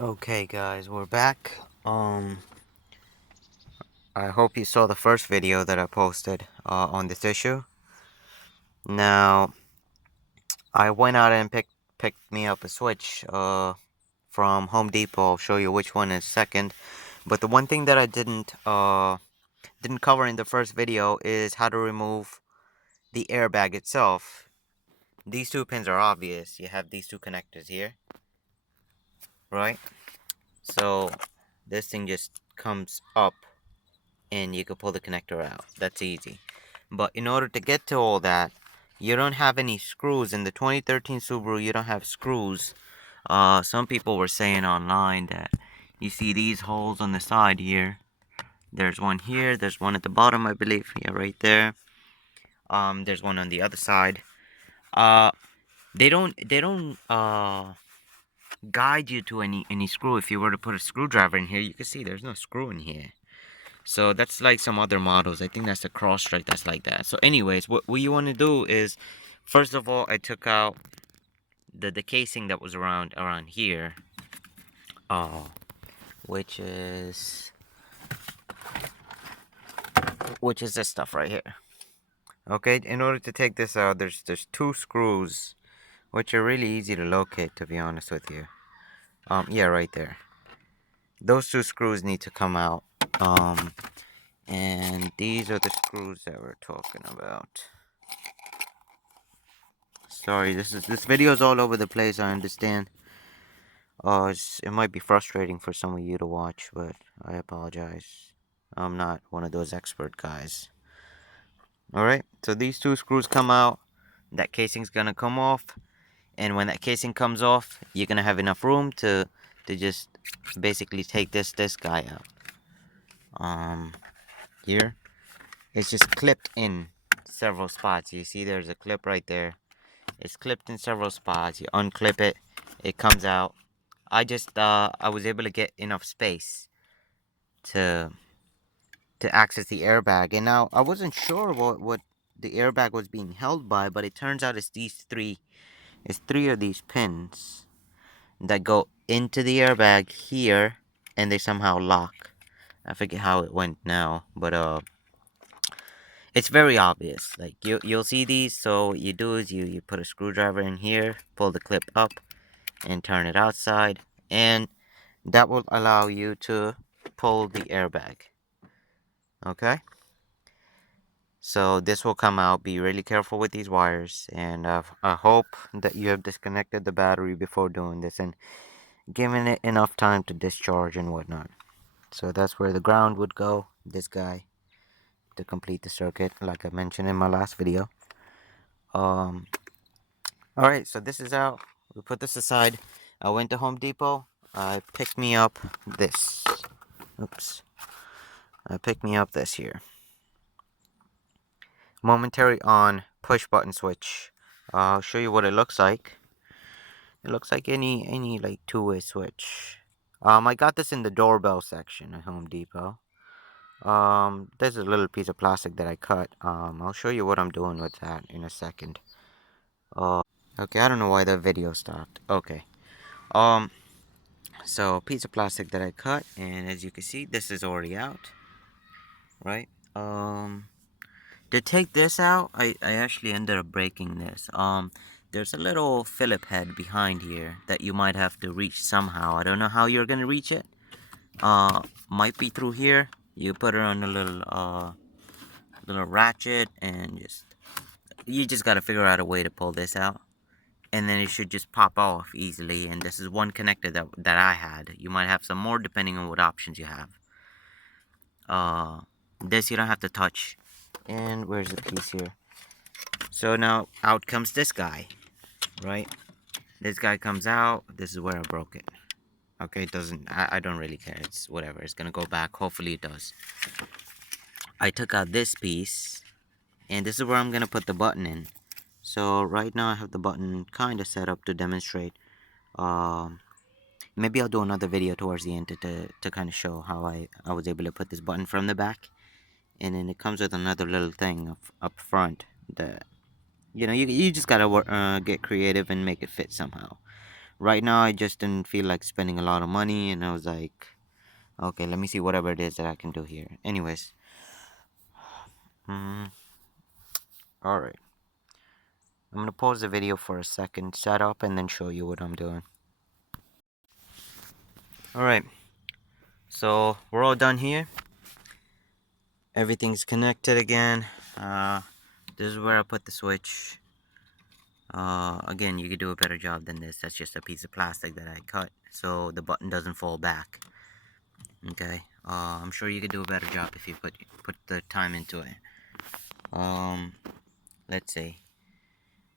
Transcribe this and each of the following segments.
Okay guys, we're back. I hope you saw the first video that I posted on this issue. Now, I went out and picked me up a Switch from Home Depot. I'll show you which one is second. But the one thing that I didn't cover in the first video is how to remove the airbag itself. These two pins are obvious. You have these two connectors here, right? So this thing just comes up and you can pull the connector out. That's easy. But in order to get to all that, you don't have any screws. In the 2013 Subaru, you don't have screws. Some people were saying online that you see these holes on the side here. There's one here. There's one at the bottom, I believe. Yeah, right there. There's one on the other side. Uh, they don't guide you to any screw. If you were to put a screwdriver in here, you can see there's no screw in here. So that's like some other models. I think that's the Cross-Strike that's like that. So anyways, what you want to do is, first of all, I took out the casing that was around here. Oh, which is this stuff right here. Okay, in order to take this out, there's two screws, which are really easy to locate, to be honest with you. Yeah, right there. Those two screws need to come out. And these are the screws that we're talking about. Sorry, this video is all over the place. I understand. It might be frustrating for some of you to watch, but I apologize. I'm not one of those expert guys. All right, so these two screws come out. That casing's gonna come off, and when that casing comes off, you're gonna have enough room to just basically take this guy out. Here, it's just clipped in several spots. You see, there's a clip right there. It's clipped in several spots. You unclip it, it comes out. I was able to get enough space to access the airbag, and now I wasn't sure what the airbag was being held by, but it turns out it's three of these pins that go into the airbag here, and they somehow lock. I forget how it went now, but it's very obvious. Like you'll see these. So what you do is you put a screwdriver in here, pull the clip up, and turn it outside, and that will allow you to pull the airbag. Okay, so this will come out. Be really careful with these wires, and I hope that you have disconnected the battery before doing this and given it enough time to discharge and whatnot. So that's where the ground would go, this guy, to complete the circuit, like I mentioned in my last video. um all right, so this is out. We put this aside. I went to Home Depot. I picked me up this. Oops. I picked me up this here. Momentary on push button switch. I'll show you what it looks like. It looks like any like two-way switch. I got this in the doorbell section at Home Depot. There's a little piece of plastic that I cut. I'll show you what I'm doing with that in a second. Okay, I don't know why the video stopped. Okay. Um, so piece of plastic that I cut, and as you can see, this is already out, right? To take this out, I actually ended up breaking this. There's a little Phillip head behind here that you might have to reach somehow. I don't know how you're gonna reach it. Might be through here. You put it on a little ratchet, and you just gotta figure out a way to pull this out, and then it should just pop off easily. And this is one connector that I had. You might have some more depending on what options you have. This you don't have to touch. And where's the piece here? So now out comes this guy, right? This guy comes out. This is where I broke it. Okay, it doesn't. I don't really care. It's whatever. It's gonna go back. Hopefully it does. I took out this piece, and this is where I'm gonna put the button in. So right now I have the button kind of set up to demonstrate. Um, Maybe I'll do another video towards the end to kind of show how I was able to put this button from the back. And then it comes with another little thing up front that, you just gotta get creative and make it fit somehow. Right now I just didn't feel like spending a lot of money, and I was like, okay, let me see whatever it is that I can do here. Anyways, all right. I'm gonna pause the video for a second, set up, and then show you what I'm doing. All right. So we're all done here. Everything's connected again. This is where I put the switch. Again, you could do a better job than this. That's just a piece of plastic that I cut so the button doesn't fall back. Okay. I'm sure you could do a better job if you put the time into it. Let's see.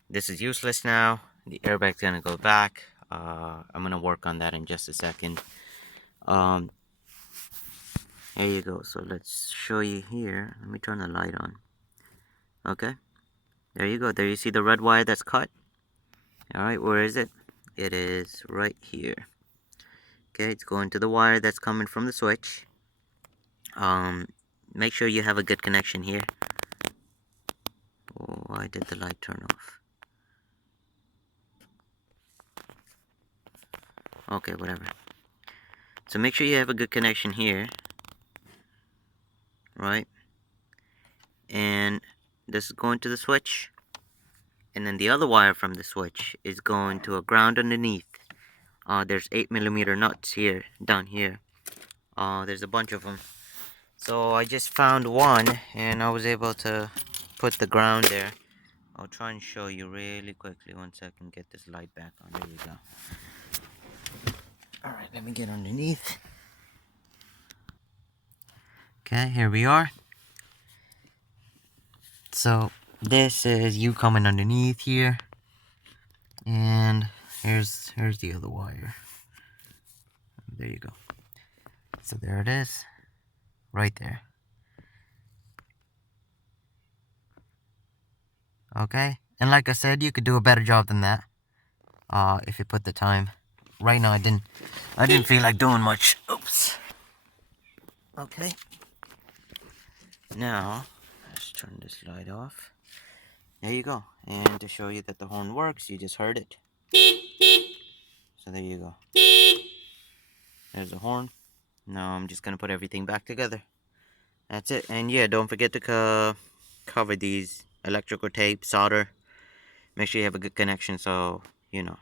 This is useless now. The airbag's gonna go back. I'm gonna work on that in just a second. There you go. So let's show you here. Let me turn the light on. Okay. There you go. There you see the red wire that's cut. Alright, where is it? It is right here. Okay, it's going to the wire that's coming from the switch. Make sure you have a good connection here. Oh, why did the light turn off? Okay, whatever. So make sure you have a good connection here. Right? And this is going to the switch. And then the other wire from the switch is going to a ground underneath. There's 8mm nuts here, down here. There's a bunch of them. So I just found one, and I was able to put the ground there. I'll try and show you really quickly. One second, get this light back on. There you go. Alright, let me get underneath. Okay, here we are. So this is you coming underneath here. And here's the other wire. There you go. So there it is. Right there. Okay? And like I said, you could do a better job than that. If you put the time. Right now I didn't feel like doing much. Oops. Okay. Now, let's turn this light off. There you go. And to show you that the horn works, you just heard it. So there you go. There's the horn. Now I'm just gonna put everything back together. That's it. And yeah, don't forget to cover these electrical tape, solder. Make sure you have a good connection, so you know.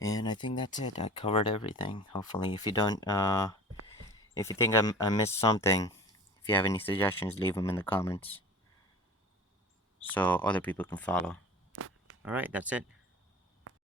And I think that's it. I covered everything. Hopefully, if you don't, if you think I missed something, if you have any suggestions, leave them in the comments so other people can follow. All right, that's it.